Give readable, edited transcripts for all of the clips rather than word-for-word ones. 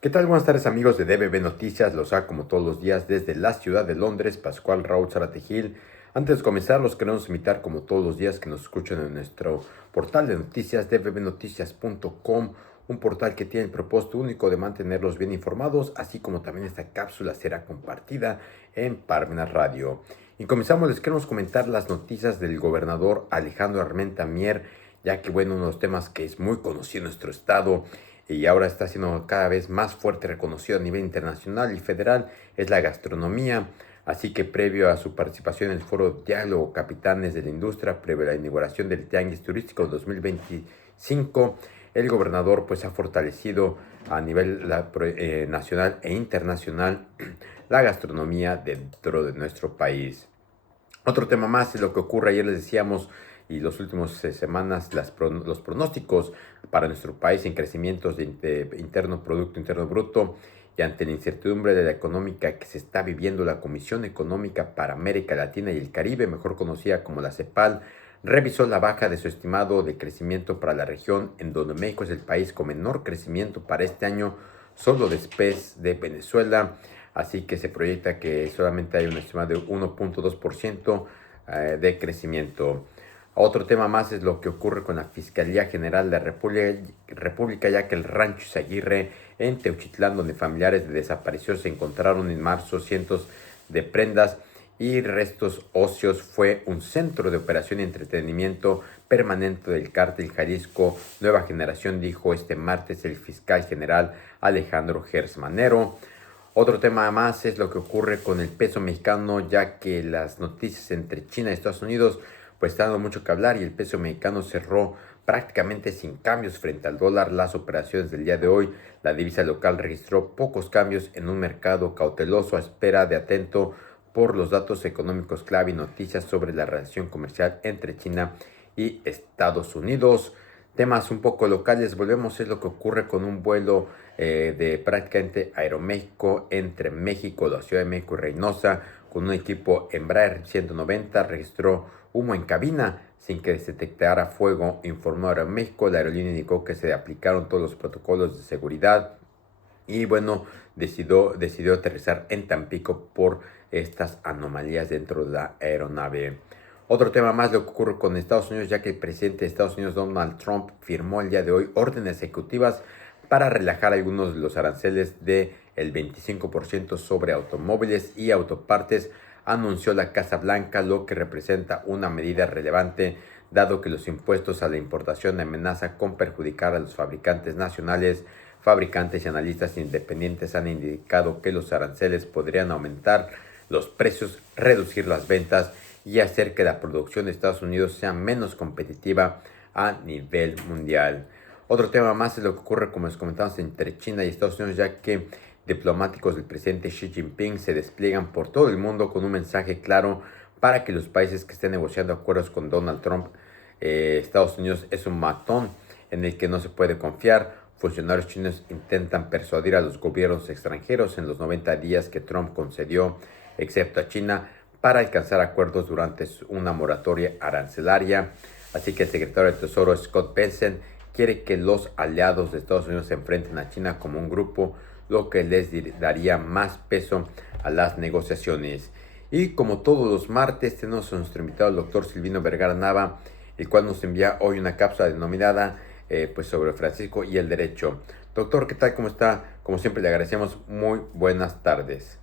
¿Qué tal? Buenas tardes amigos de DBB Noticias, los ha como todos los días desde la ciudad de Londres, Pascual Raúl Zaratejil. Antes de comenzar, los queremos invitar como todos los días que nos escuchen en nuestro portal de noticias, dbbnoticias.com, un portal que tiene el propósito único de mantenerlos bien informados, así como también esta cápsula será compartida en Parmenas Radio. Y comenzamos, les queremos comentar las noticias del gobernador Alejandro Armenta Mier, ya que bueno, uno de los temas que es muy conocido en nuestro estado y ahora está siendo cada vez más fuerte reconocido a nivel internacional y federal, es la gastronomía. Así que previo a su participación en el foro Diálogo Capitanes de la Industria, previo a la inauguración del Tianguis Turístico 2025, el gobernador pues ha fortalecido a nivel nacional e internacional la gastronomía dentro de nuestro país. Otro tema más es lo que ocurre, ayer les decíamos, y las últimas semanas los pronósticos para nuestro país en crecimientos de Producto Interno Bruto, y ante la incertidumbre de la económica que se está viviendo, la Comisión Económica para América Latina y el Caribe, mejor conocida como la CEPAL, revisó la baja de su estimado de crecimiento para la región, en donde México es el país con menor crecimiento para este año, solo después de Venezuela. Así que se proyecta que solamente hay un estimado de 1.2% de crecimiento. Otro tema más es lo que ocurre con la Fiscalía General de la República, ya que el Rancho Izaguirre en Teuchitlán, donde familiares de desaparecidos se encontraron en marzo cientos de prendas y restos óseos, fue un centro de operación y entretenimiento permanente del cártel Jalisco Nueva Generación, dijo este martes el fiscal general Alejandro Gersmanero. Otro tema más es lo que ocurre con el peso mexicano, ya que las noticias entre China y Estados Unidos pues está dando mucho que hablar y el peso mexicano cerró prácticamente sin cambios frente al dólar. Las operaciones del día de hoy, la divisa local registró pocos cambios en un mercado cauteloso a espera de atento por los datos económicos clave y noticias sobre la relación comercial entre China y Estados Unidos. Temas un poco locales, volvemos, es lo que ocurre con un vuelo de prácticamente Aeroméxico entre México, la Ciudad de México y Reynosa, con un equipo Embraer 190, registró humo en cabina sin que se detectara fuego, informó Aeroméxico. La aerolínea indicó que se aplicaron todos los protocolos de seguridad y bueno, decidió aterrizar en Tampico por estas anomalías dentro de la aeronave. Otro tema más lo que ocurre con Estados Unidos, ya que el presidente de Estados Unidos, Donald Trump, firmó el día de hoy órdenes ejecutivas para relajar algunos de los aranceles del 25% sobre automóviles y autopartes, anunció la Casa Blanca, lo que representa una medida relevante, dado que los impuestos a la importación amenazan con perjudicar a los fabricantes nacionales. Fabricantes y analistas independientes han indicado que los aranceles podrían aumentar los precios, reducir las ventas y hacer que la producción de Estados Unidos sea menos competitiva a nivel mundial. Otro tema más es lo que ocurre, como les comentamos, entre China y Estados Unidos, ya que diplomáticos del presidente Xi Jinping se despliegan por todo el mundo con un mensaje claro para que los países que estén negociando acuerdos con Donald Trump, Estados Unidos es un matón en el que no se puede confiar. Funcionarios chinos intentan persuadir a los gobiernos extranjeros en los 90 días que Trump concedió, excepto a China, para alcanzar acuerdos durante una moratoria arancelaria. Así que el secretario del Tesoro, Scott Bessent, quiere que los aliados de Estados Unidos se enfrenten a China como un grupo, lo que les daría más peso a las negociaciones. Y como todos los martes, tenemos a nuestro invitado, el doctor Silvino Vergara Nava, el cual nos envía hoy una cápsula denominada pues sobre Francisco y el derecho. Doctor, ¿qué tal? ¿Cómo está? Como siempre le agradecemos, muy buenas tardes.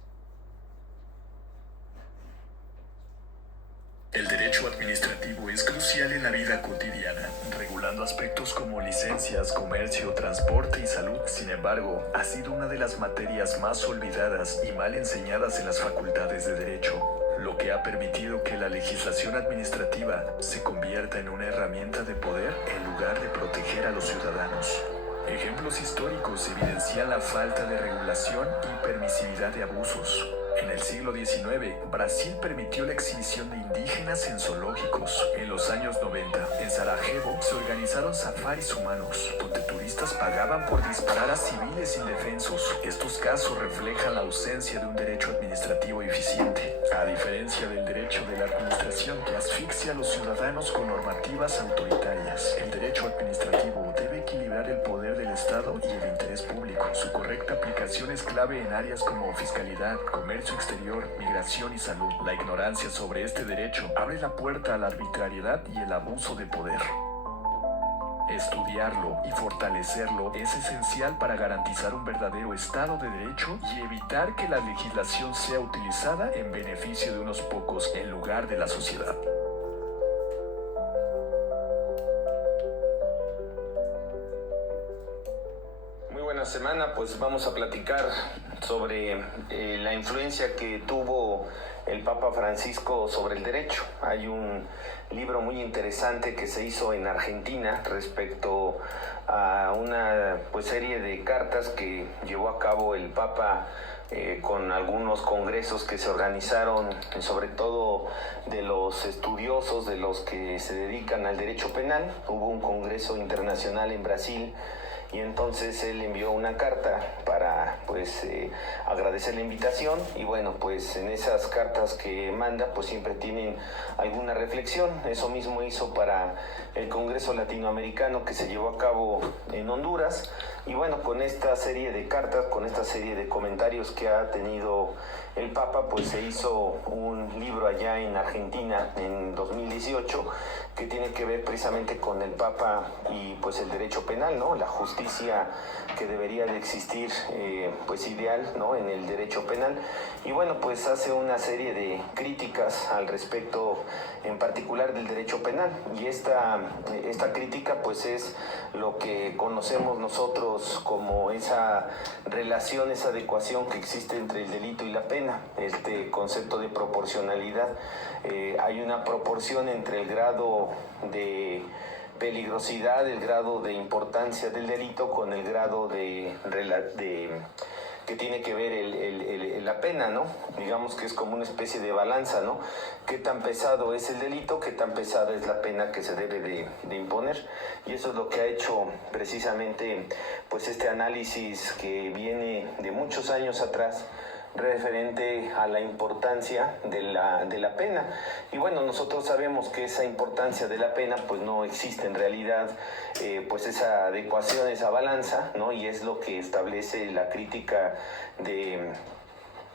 El derecho administrativo es crucial en la vida cotidiana, regulando aspectos como licencias, comercio, transporte y salud. Sin embargo, ha sido una de las materias más olvidadas y mal enseñadas en las facultades de derecho, lo que ha permitido que la legislación administrativa se convierta en una herramienta de poder en lugar de proteger a los ciudadanos. Ejemplos históricos evidencian la falta de regulación y permisividad de abusos. En el siglo XIX, Brasil permitió la exhibición de indígenas en zoológicos. En los años 90, en Sarajevo, se organizaron safaris humanos, donde turistas pagaban por disparar a civiles indefensos. Estos casos reflejan la ausencia de un derecho administrativo eficiente, a diferencia del derecho de la administración que asfixia a los ciudadanos con normativas autoritarias. El derecho administrativo debe equiparar equilibrar el poder del Estado y el interés público. Su correcta aplicación es clave en áreas como fiscalidad, comercio exterior, migración y salud. La ignorancia sobre este derecho abre la puerta a la arbitrariedad y el abuso de poder. Estudiarlo y fortalecerlo es esencial para garantizar un verdadero Estado de Derecho y evitar que la legislación sea utilizada en beneficio de unos pocos en lugar de la sociedad. Muy buena semana, pues vamos a platicar sobre la influencia que tuvo el Papa Francisco sobre el derecho. Hay un libro muy interesante que se hizo en Argentina respecto a una serie de cartas que llevó a cabo el Papa con algunos congresos que se organizaron, sobre todo de los estudiosos, de los que se dedican al derecho penal. Hubo un congreso internacional en Brasil y entonces él envió una carta para agradecer la invitación, y bueno, pues en esas cartas que manda pues siempre tienen alguna reflexión. Eso mismo hizo para el Congreso Latinoamericano que se llevó a cabo en Honduras, y bueno, con esta serie de cartas, con esta serie de comentarios que ha tenido el Papa, pues se hizo un libro allá en Argentina en 2018 que tiene que ver precisamente con el Papa y pues el derecho penal, ¿no? La justicia que debería de existir ideal, ¿no?, en el derecho penal. Y bueno, pues hace una serie de críticas al respecto, en particular del derecho penal, y esta crítica pues es lo que conocemos nosotros como esa relación, esa adecuación que existe entre el delito y la pena, este concepto de proporcionalidad. Hay una proporción entre el grado de peligrosidad, el grado de importancia del delito con el grado de que tiene que ver la pena, ¿no? Digamos que es como una especie de balanza, ¿no? ¿Qué tan pesado es el delito? ¿Qué tan pesada es la pena que se debe de imponer? Y eso es lo que ha hecho precisamente pues este análisis que viene de muchos años atrás, referente a la importancia de la pena. Y bueno, nosotros sabemos que esa importancia de la pena pues no existe en realidad, pues esa adecuación, esa balanza, ¿no? Y es lo que establece la crítica de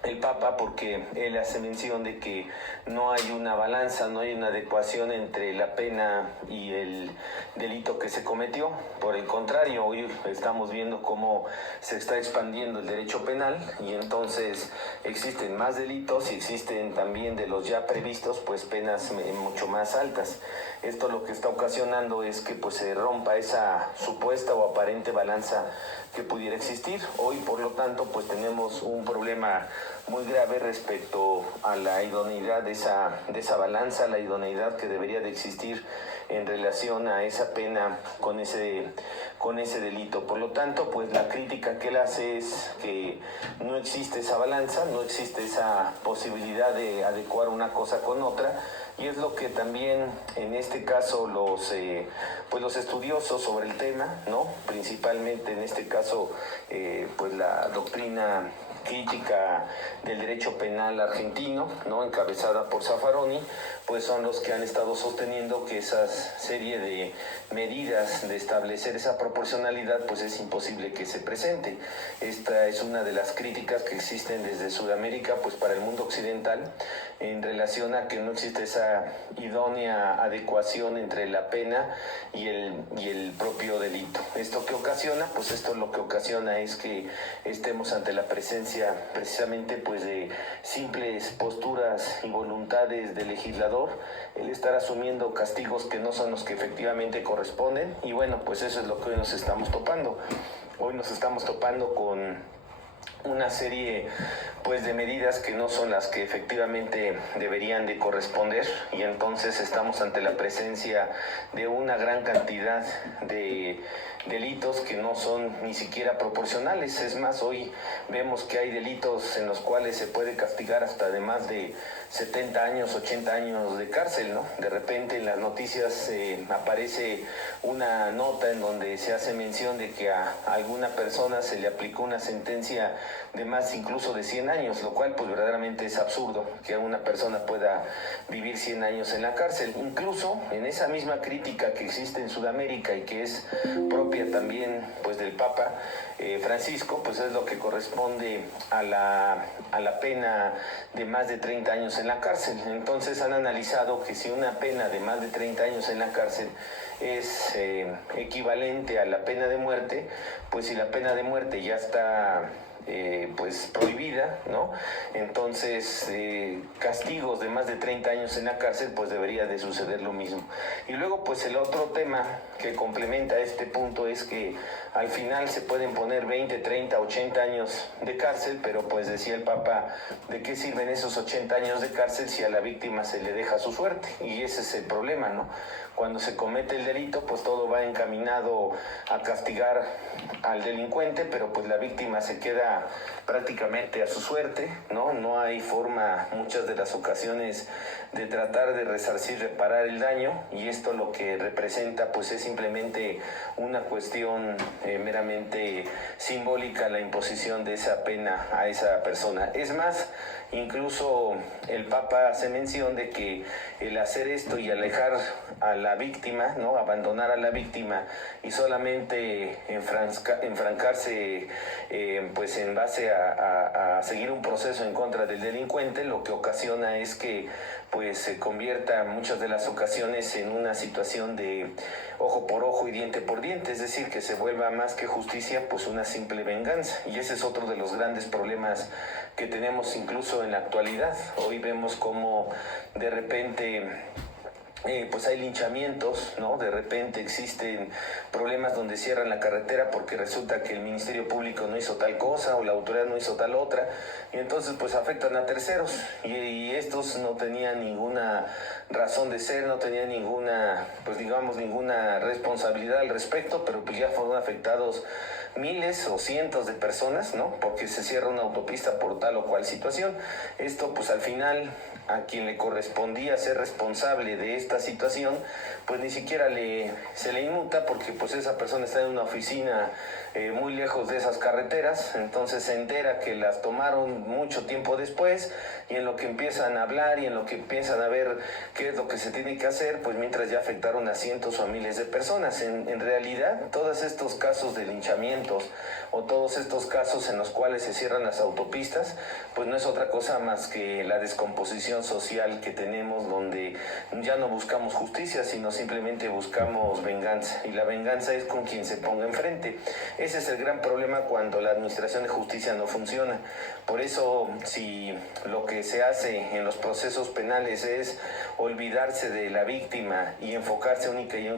el Papa, porque él hace mención de que no hay una balanza, no hay una adecuación entre la pena y el delito que se cometió. Por el contrario, hoy estamos viendo cómo se está expandiendo el derecho penal, y entonces existen más delitos y existen también, de los ya previstos, pues penas mucho más altas. Esto lo que está ocasionando es que pues se rompa esa supuesta o aparente balanza que pudiera existir. Hoy, por lo tanto, pues tenemos un problema muy grave respecto a la idoneidad de esa balanza, la idoneidad que debería de existir en relación a esa pena con ese delito. Por lo tanto, pues la crítica que él hace es que no existe esa balanza, no existe esa posibilidad de adecuar una cosa con otra, y es lo que también en este caso los estudiosos sobre el tema, ¿no?, principalmente en este caso pues la doctrina crítica del derecho penal argentino, ¿no?, encabezada por Zaffaroni, pues son los que han estado sosteniendo que esa serie de medidas de establecer esa proporcionalidad pues es imposible que se presente. Esta es una de las críticas que existen desde Sudamérica pues para el mundo occidental, en relación a que no existe esa idónea adecuación entre la pena y el propio delito. ¿Esto qué ocasiona? Pues esto lo que ocasiona es que estemos ante la presencia precisamente pues de simples posturas y voluntades del legislador, el estar asumiendo castigos que no son los que efectivamente corresponden. Y bueno, pues eso es lo que hoy nos estamos topando. Hoy nos estamos topando con una serie pues de medidas que no son las que efectivamente deberían de corresponder, y entonces estamos ante la presencia de una gran cantidad de delitos que no son ni siquiera proporcionales. Es más, hoy vemos que hay delitos en los cuales se puede castigar hasta de más de 70 años, 80 años de cárcel, ¿no? De repente en las noticias aparece una nota en donde se hace mención de que a alguna persona se le aplicó una sentencia de más incluso de 100 años, lo cual pues verdaderamente es absurdo que una persona pueda vivir 100 años en la cárcel. Incluso en esa misma crítica que existe en Sudamérica y que es propia también pues del Papa Francisco, pues es lo que corresponde a la pena de más de 30 años en la cárcel. Entonces han analizado que si una pena de más de 30 años en la cárcel es equivalente a la pena de muerte, pues si la pena de muerte ya está pues prohibida, ¿no? Entonces castigos de más de 30 años en la cárcel, pues debería de suceder lo mismo. Y luego pues el otro tema que complementa este punto es que al final se pueden poner 20, 30, 80 años de cárcel, pero pues decía el Papa, ¿de qué sirven esos 80 años de cárcel si a la víctima se le deja su suerte? Y ese es el problema, ¿no? Cuando se comete el delito, pues todo va encaminado a castigar al delincuente, pero pues la víctima se queda prácticamente a su suerte, ¿no? No hay forma, muchas de las ocasiones, de tratar de resarcir, reparar el daño, y esto lo que representa pues es simplemente una cuestión meramente simbólica, la imposición de esa pena a esa persona. Es más, incluso el Papa hace mención de que el hacer esto y alejar a la víctima, ¿no? Abandonar a la víctima y solamente enfrancarse pues en base a seguir un proceso en contra del delincuente, lo que ocasiona es que pues se convierta en muchas de las ocasiones en una situación de ojo por ojo y diente por diente, es decir, que se vuelva más que justicia pues una simple venganza. Y ese es otro de los grandes problemas que tenemos incluso en la actualidad. Hoy vemos cómo de repente pues hay linchamientos, ¿no? De repente existen problemas donde cierran la carretera porque resulta que el Ministerio Público no hizo tal cosa o la autoridad no hizo tal otra, y entonces pues afectan a terceros, y estos no tenían ninguna razón de ser, no tenían ninguna, pues digamos, ninguna responsabilidad al respecto, pero pues ya fueron afectados miles o cientos de personas, ¿no? Porque se cierra una autopista por tal o cual situación. Esto pues al final a quien le correspondía ser responsable de esta situación, pues ni siquiera se le inmuta, porque pues esa persona está en una oficina muy lejos de esas carreteras, entonces se entera que las tomaron mucho tiempo después, y en lo que empiezan a hablar y en lo que empiezan a ver qué es lo que se tiene que hacer, pues mientras ya afectaron a cientos o a miles de personas. En realidad, todos estos casos de linchamientos o todos estos casos en los cuales se cierran las autopistas, pues no es otra cosa más que la descomposición social que tenemos, donde ya no buscamos justicia, sino simplemente buscamos venganza, y la venganza es con quien se ponga enfrente. Ese es el gran problema cuando la administración de justicia no funciona. Por eso, si lo que se hace en los procesos penales es olvidarse de la víctima y enfocarse única y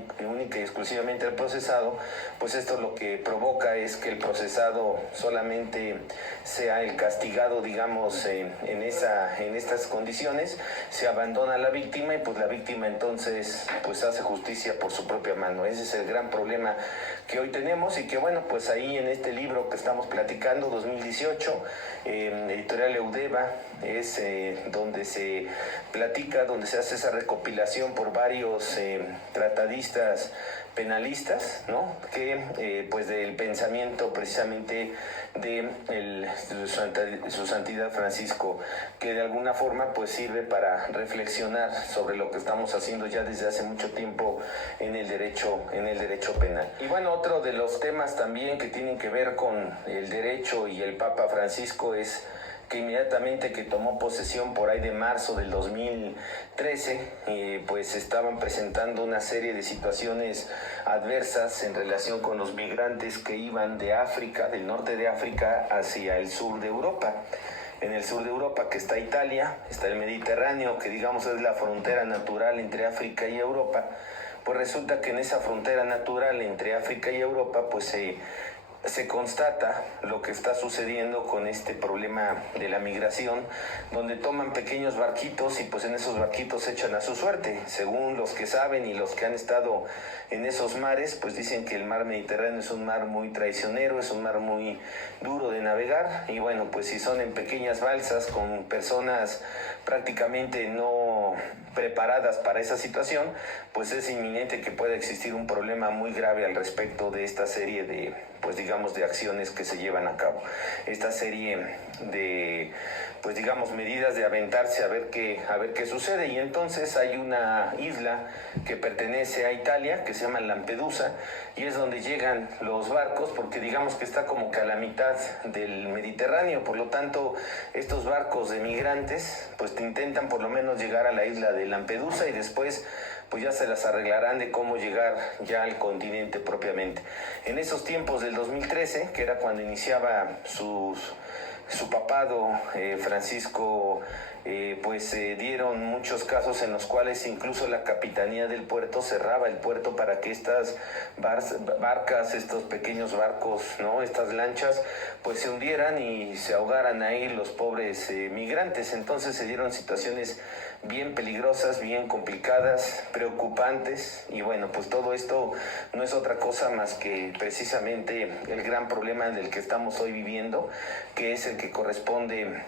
exclusivamente al procesado, pues esto lo que provoca es que el procesado solamente sea el castigado, digamos, en estas condiciones, se abandona a la víctima, y pues la víctima entonces pues hace justicia por su propia mano. Ese es el gran problema que hoy tenemos, y que bueno, pues ahí en este libro que estamos platicando, 2018, editorial Eudeva, es donde se platica, donde se hace esa recopilación por varios tratadistas penalistas, ¿no? Que pues del pensamiento precisamente de su santidad Francisco, que de alguna forma pues sirve para reflexionar sobre lo que estamos haciendo ya desde hace mucho tiempo en el derecho penal. Y bueno, otro de los temas también que tienen que ver con el derecho y el Papa Francisco es que inmediatamente que tomó posesión por ahí de marzo del 2013, pues estaban presentando una serie de situaciones adversas en relación con los migrantes que iban de África, del norte de África, hacia el sur de Europa. En el sur de Europa, que está Italia, está el Mediterráneo, que digamos es la frontera natural entre África y Europa, pues resulta que en esa frontera natural entre África y Europa, pues se constata lo que está sucediendo con este problema de la migración, donde toman pequeños barquitos y pues en esos barquitos se echan a su suerte. Según los que saben y los que han estado en esos mares, pues dicen que el mar Mediterráneo es un mar muy traicionero, es un mar muy duro de navegar, y bueno, pues si son en pequeñas balsas con personas prácticamente no preparadas para esa situación, pues es inminente que pueda existir un problema muy grave al respecto de esta serie de pues digamos, de acciones que se llevan a cabo. Esta serie de, pues digamos, medidas de aventarse a ver qué sucede. Y entonces hay una isla que pertenece a Italia, que se llama Lampedusa, y es donde llegan los barcos, porque digamos que está como que a la mitad del Mediterráneo. Por lo tanto, estos barcos de migrantes pues intentan por lo menos llegar a la isla de Lampedusa, y después pues ya se las arreglarán de cómo llegar ya al continente propiamente. En esos tiempos del 2013, que era cuando iniciaba su papado, Francisco, pues dieron muchos casos en los cuales incluso la capitanía del puerto cerraba el puerto para que estas barcas, estos pequeños barcos, ¿no?, estas lanchas, pues se hundieran y se ahogaran ahí los pobres migrantes. Entonces se dieron situaciones bien peligrosas, bien complicadas, preocupantes, y bueno, pues todo esto no es otra cosa más que precisamente el gran problema del que estamos hoy viviendo, que es el que corresponde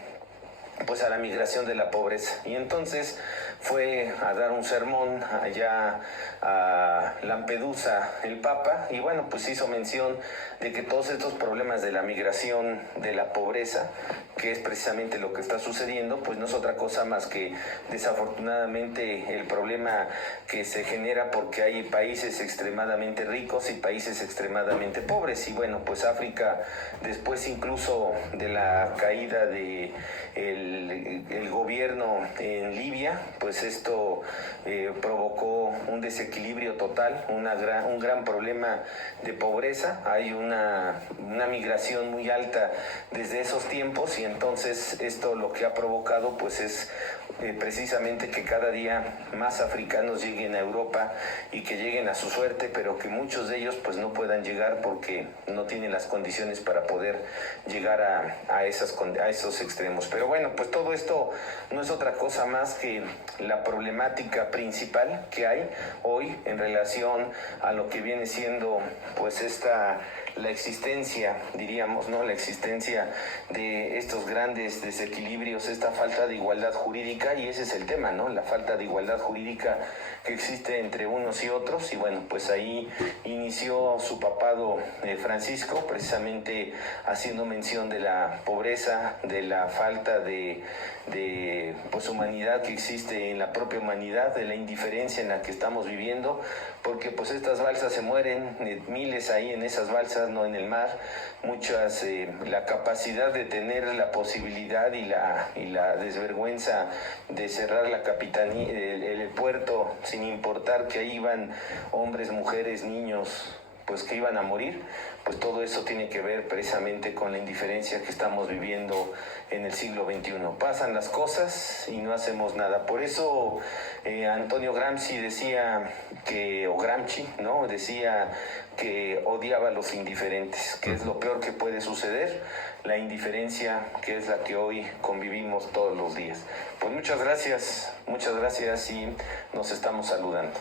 pues a la migración de la pobreza. Y entonces fue a dar un sermón allá a Lampedusa el Papa, y bueno, pues hizo mención de que todos estos problemas de la migración, de la pobreza, que es precisamente lo que está sucediendo, pues no es otra cosa más que desafortunadamente el problema que se genera porque hay países extremadamente ricos y países extremadamente pobres. Y bueno, pues África, después incluso de la caída de el gobierno en Libia, pues esto provocó un desequilibrio total, un gran problema de pobreza. Hay una migración muy alta desde esos tiempos, y entonces esto lo que ha provocado pues es precisamente que cada día más africanos lleguen a Europa y que lleguen a su suerte, pero que muchos de ellos pues no puedan llegar porque no tienen las condiciones para poder llegar a esos extremos. Pero bueno, pues todo esto no es otra cosa más que la problemática principal que hay hoy en relación a lo que viene siendo pues la existencia, diríamos, ¿no?, la existencia de estos grandes desequilibrios, esta falta de igualdad jurídica. Y ese es el tema, ¿no?, la falta de igualdad jurídica que existe entre unos y otros. Y bueno, pues ahí inició su papado Francisco, precisamente haciendo mención de la pobreza, de la falta de pues humanidad que existe en la propia humanidad, de la indiferencia en la que estamos viviendo, porque pues estas balsas se mueren, miles ahí en esas balsas, no en el mar. Muchas, la capacidad de tener la posibilidad y la desvergüenza de cerrar la capitanía, el puerto, sin importar que ahí iban hombres, mujeres, niños, pues que iban a morir. Pues todo eso tiene que ver precisamente con la indiferencia que estamos viviendo en el siglo XXI. Pasan las cosas y no hacemos nada. Por eso Antonio Gramsci decía o Gramsci, ¿no?, decía que odiaba a los indiferentes, que es lo peor que puede suceder, la indiferencia, que es la que hoy convivimos todos los días. Pues muchas gracias y nos estamos saludando.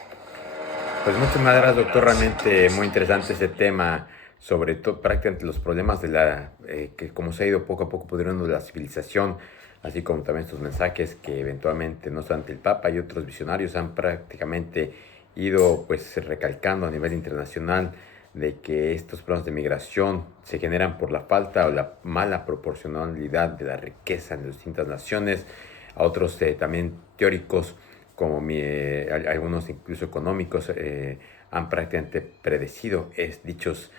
Pues muchas gracias, doctor. Realmente muy interesante ese tema, sobre todo prácticamente los problemas de que como se ha ido poco a poco pudriendo la civilización, así como también estos mensajes que eventualmente, no solamente el Papa y otros visionarios han prácticamente ido pues recalcando a nivel internacional, de que estos problemas de migración se generan por la falta o la mala proporcionalidad de la riqueza en las distintas naciones. A otros también teóricos, como algunos incluso económicos, han prácticamente predecido dichos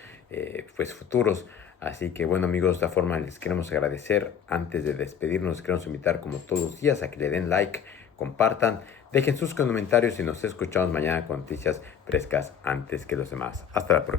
pues futuros. Así que bueno, amigos, de esta forma les queremos agradecer. Antes de despedirnos, queremos invitar como todos los días a que le den like, compartan, dejen sus comentarios y nos escuchamos mañana con noticias frescas antes que los demás. Hasta la próxima.